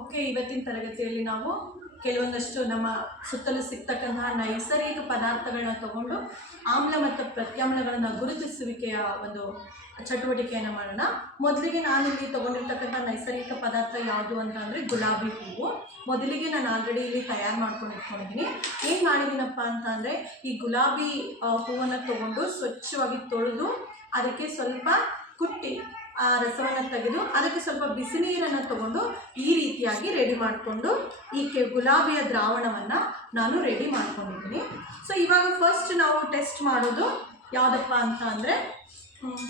Okay, ಇವತ್ತಿನ ತರಗತಿಯಲ್ಲಿ ನಾವು ಕೆಲವೊಂದಷ್ಟು ನಮ್ಮ ಸುತ್ತಲೂ ಸಿಗ್ತಕ್ಕಂತಹ ನೈಸರ್ಗಿಕ ಪದಾರ್ಥಗಳನ್ನ ತಗೊಂಡು ಆಮ್ಲ ಮತ್ತು ಪ್ರತ್ಯಾಮ್ಲಗಳನ್ನು ಗುರುತಿಸುವಿಕೆಯ ಒಂದು ಚಟುವಟಿಕೆಯನ್ನು ಮಾಡೋಣ. ಮೊದಲಿಗೆ ನಾನಿಲ್ಲಿ ತೊಗೊಂಡಿರ್ತಕ್ಕಂಥ ನೈಸರ್ಗಿಕ ಪದಾರ್ಥ ಯಾವುದು ಅಂತ ಅಂದರೆ ಗುಲಾಬಿ ಹೂವು. ಮೊದಲಿಗೆ ನಾನು ಆಲ್ರೆಡಿ ಇಲ್ಲಿ ತಯಾರು ಮಾಡ್ಕೊಂಡು ಇಟ್ಕೊಂಡಿದ್ದೀನಿ. ಏನು ಮಾಡಿದ್ದೀನಪ್ಪ ಅಂತ ಅಂದರೆ, ಈ ಗುಲಾಬಿ ಹೂವನ್ನು ತೊಗೊಂಡು ಸ್ವಚ್ಛವಾಗಿ ತೊಳೆದು ಅದಕ್ಕೆ ಸ್ವಲ್ಪ ಕುಟ್ಟಿ ಆ ರಸವನ್ನು ತೆಗೆದು ಅದಕ್ಕೆ ಸ್ವಲ್ಪ ಬಿಸಿ ನೀರನ್ನು ತಗೊಂಡು ಈ ರೀತಿಯಾಗಿ ರೆಡಿ ಮಾಡಿಕೊಂಡು ಈ ಗುಲಾಬಿಯ ದ್ರಾವಣವನ್ನು ನಾನು ರೆಡಿ ಮಾಡ್ಕೊಂಡಿದ್ದೀನಿ. ಸೊ ಇವಾಗ ಫಸ್ಟ್ ನಾವು ಟೆಸ್ಟ್ ಮಾಡೋದು ಯಾವುದಪ್ಪ ಅಂತ ಅಂದರೆ,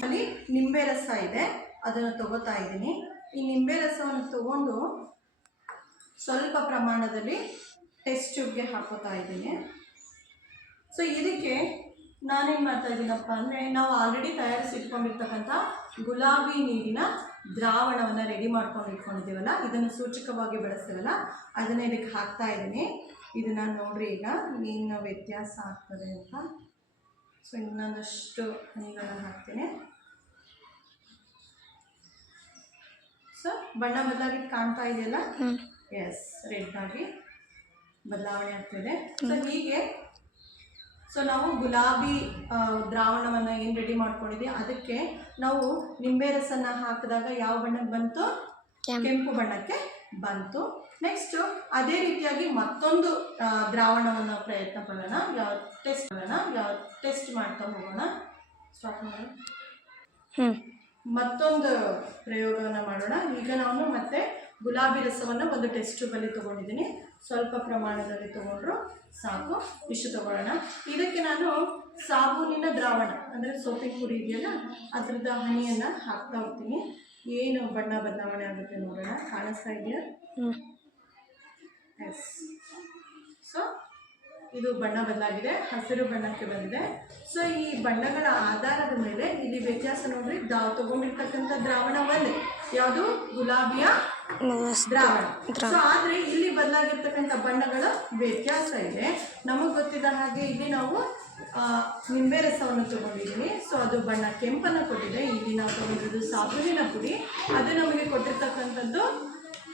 ಅಲ್ಲಿ ನಿಂಬೆ ರಸ ಇದೆ, ಅದನ್ನು ತಗೋತಾ ಇದ್ದೀನಿ. ಈ ನಿಂಬೆ ರಸವನ್ನು ತಗೊಂಡು ಸ್ವಲ್ಪ ಪ್ರಮಾಣದಲ್ಲಿ ಟೆಸ್ಟ್ ಟ್ಯೂಬ್ಗೆ ಹಾಕೋತಾ ಇದ್ದೀನಿ. ಸೊ ಇದಕ್ಕೆ ನಾನೇನು ಮಾಡ್ತಾ ಇದ್ದೀನಪ್ಪ ಅಂದರೆ, ನಾವು ಆಲ್ರೆಡಿ ತಯಾರಿಸಿ ಇಟ್ಕೊಂಡಿರ್ತಕ್ಕಂಥ ಗುಲಾಬಿ ನೀರಿನ ದ್ರಾವಣವನ್ನು ರೆಡಿ ಮಾಡ್ಕೊಂಡು ಇಟ್ಕೊಂಡಿದ್ದೀವಲ್ಲ, ಇದನ್ನು ಸೂಚಕವಾಗಿ ಬಳಸ್ತೀವಲ್ಲ, ಅದನ್ನೇ ಇದಕ್ಕೆ ಹಾಕ್ತಾ ಇದ್ದೀನಿ. ಇದನ್ನು ನೋಡ್ರಿ, ಈಗ ಏನು ವ್ಯತ್ಯಾಸ ಆಗ್ತದೆ ಅಂತ. ಸೊ ಇನ್ನೊಂದಷ್ಟು ಹನಿಗಳನ್ನು ಹಾಕ್ತೀನಿ. ಸೊ ಬಣ್ಣ ಬದಲಾಗಿ ಕಾಣ್ತಾ ಇದೆಯಲ್ಲ, ಎಸ್, ರೆಡ್ ಆಗಿ ಬದಲಾವಣೆ ಆಗ್ತಿದೆ. ಸೊ ಹೀಗೆ ನಾವು ಗುಲಾಬಿ ದ್ರಾವಣವನ್ನು ಏನು ರೆಡಿ ಮಾಡ್ಕೊಂಡಿದ್ದೀವಿ ಅದಕ್ಕೆ ನಾವು ನಿಂಬೆ ರಸನ ಹಾಕಿದಾಗ ಯಾವ ಬಣ್ಣಕ್ಕೆ ಬಂತು? ಕೆಂಪು ಬಣ್ಣಕ್ಕೆ ಬಂತು. ನೆಕ್ಸ್ಟು ಅದೇ ರೀತಿಯಾಗಿ ಮತ್ತೊಂದು ದ್ರಾವಣವನ್ನು ಪ್ರಯತ್ನ ಪಡೋಣ, ಟೆಸ್ಟ್ ಮಾಡ್ತಾ ಹೋಗೋಣ. ಸ್ಟಾರ್ಟ್ ಮಾಡೋಣ. ಮತ್ತೊಂದು ಪ್ರಯೋಗವನ್ನು ಮಾಡೋಣ. ಈಗ ನಾನು ಮತ್ತೆ ಗುಲಾಬಿ ರಸವನ್ನು ಒಂದು ಟೆಸ್ಟ್ ಟ್ಯೂಬಲ್ಲಿ ತೊಗೊಂಡಿದ್ದೀನಿ. ಸ್ವಲ್ಪ ಪ್ರಮಾಣದಲ್ಲಿ ತೊಗೊಂಡ್ರು ಸಾಕು. ಇಷ್ಟು ತೊಗೊಳ್ಳೋಣ. ಇದಕ್ಕೆ ನಾನು ಸಾಬೂನಿನ ದ್ರಾವಣ ಅಂದರೆ ಸೋಪಿನ ಪುಡಿ ಇದೆಯಲ್ಲ, ಅದರದ್ದು ಹನಿಯನ್ನು ಹಾಕ್ತಾ ಹೋಗ್ತೀನಿ. ಏನು ಬಣ್ಣ ಬದಲಾವಣೆ ಆಗುತ್ತೆ ನೋಡೋಣ. ಕಾಣಿಸ್ತಾ ಇದೆಯಾ? ಎಸ್. ಸೊ ಇದು ಬಣ್ಣ ಬದಲಾಗಿದೆ, ಹಸಿರು ಬಣ್ಣಕ್ಕೆ ಬಂದಿದೆ. ಸೊ ಈ ಬಣ್ಣಗಳ ಆಧಾರದ ಮೇಲೆ ಇಲ್ಲಿ ವ್ಯತ್ಯಾಸ ನೋಡ್ರಿ. ತೊಗೊಂಡಿರ್ತಕ್ಕಂಥ ದ್ರಾವಣ ಒಂದೇ, ಯಾವುದು? ಗುಲಾಬಿಯ ದ್ರಾವಣ. ಸೊ ಆದರೆ ಇಲ್ಲಿ ಬದಲಾಗಿರ್ತಕ್ಕಂಥ ಬಣ್ಣಗಳ ವ್ಯತ್ಯಾಸ ಇದೆ. ನಮಗೆ ಗೊತ್ತಿದ್ದ ಹಾಗೆ ಇಲ್ಲಿ ನಾವು ನಿಂಬೆ ರಸವನ್ನು ತೊಗೊಂಡಿದ್ದೀನಿ. ಸೊ ಅದು ಬಣ್ಣ ಕೆಂಪನ್ನು ಕೊಟ್ಟಿದೆ. ಇಲ್ಲಿ ನಾವು ತೊಗೊಂಡಿರೋದು ಸಾಬೂನಿನ ಪುಡಿ, ಅದು ನಮಗೆ ಕೊಟ್ಟಿರ್ತಕ್ಕಂಥದ್ದು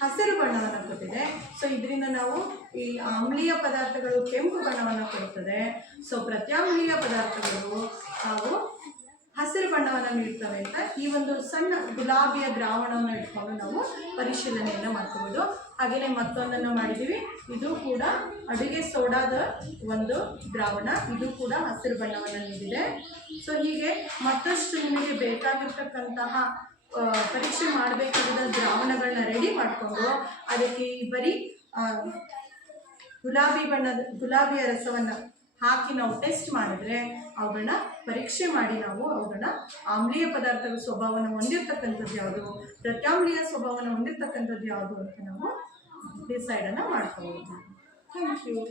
ಹಸಿರು ಬಣ್ಣವನ್ನು ಕೊಟ್ಟಿದೆ. ಸೊ ಇದರಿಂದ ನಾವು ಈ ಆಮ್ಲೀಯ ಪದಾರ್ಥಗಳು ಕೆಂಪು ಬಣ್ಣವನ್ನು ಕೊಡುತ್ತದೆ. ಸೊ ಪ್ರತ್ಯಾಮ್ಲೀಯ ಪದಾರ್ಥಗಳು ನಾವು ಹಸಿರು ಬಣ್ಣವನ್ನು ನೀಡ್ತವೆ ಅಂತ ಈ ಒಂದು ಸಣ್ಣ ಗುಲಾಬಿಯ ದ್ರಾವಣವನ್ನು ಇಟ್ಕೊಂಡು ನಾವು ಪರಿಶೀಲನೆಯನ್ನು ಮಾಡ್ಕೋಬೋದು. ಹಾಗೆಯೇ ಮತ್ತೊಂದನ್ನು ಮಾಡಿದ್ದೀವಿ. ಇದು ಕೂಡ ಅಡುಗೆ ಸೋಡಾದ ಒಂದು ದ್ರಾವಣ, ಇದು ಕೂಡ ಹಸಿರು ಬಣ್ಣವನ್ನು ನೀಡಿದೆ. ಸೊ ಹೀಗೆ ಮತ್ತಷ್ಟು ನಿಮಗೆ ಬೇಕಾಗಿರ್ತಕ್ಕಂತಹ ಪರೀಕ್ಷೆ ಮಾಡಬೇಕಾದ ದ್ರಾವಣಗಳನ್ನ ರೆಡಿ ಮಾಡಿಕೊಂಡು ಅದಕ್ಕೆ ಬರೀ ಗುಲಾಬಿಯ ರಸವನ್ನು ಹಾಕಿ ನಾವು ಟೆಸ್ಟ್ ಮಾಡಿದ್ರೆ ಅವುಗಳನ್ನ ಪರೀಕ್ಷೆ ಮಾಡಿ ನಾವು ಅವುಗಳನ್ನ ಆಮ್ಲೀಯ ಪದಾರ್ಥಗಳ ಸ್ವಭಾವವನ್ನು ಹೊಂದಿರತಕ್ಕಂಥದ್ದು ಯಾವುದು, ಪ್ರತ್ಯಾಮ್ಲೀಯ ಸ್ವಭಾವವನ್ನು ಹೊಂದಿರತಕ್ಕಂಥದ್ದು ಯಾವುದು ಅಂತ ನಾವು ಡಿಸೈಡನ್ನು ಮಾಡ್ಕೋಬೋದು. Thank you.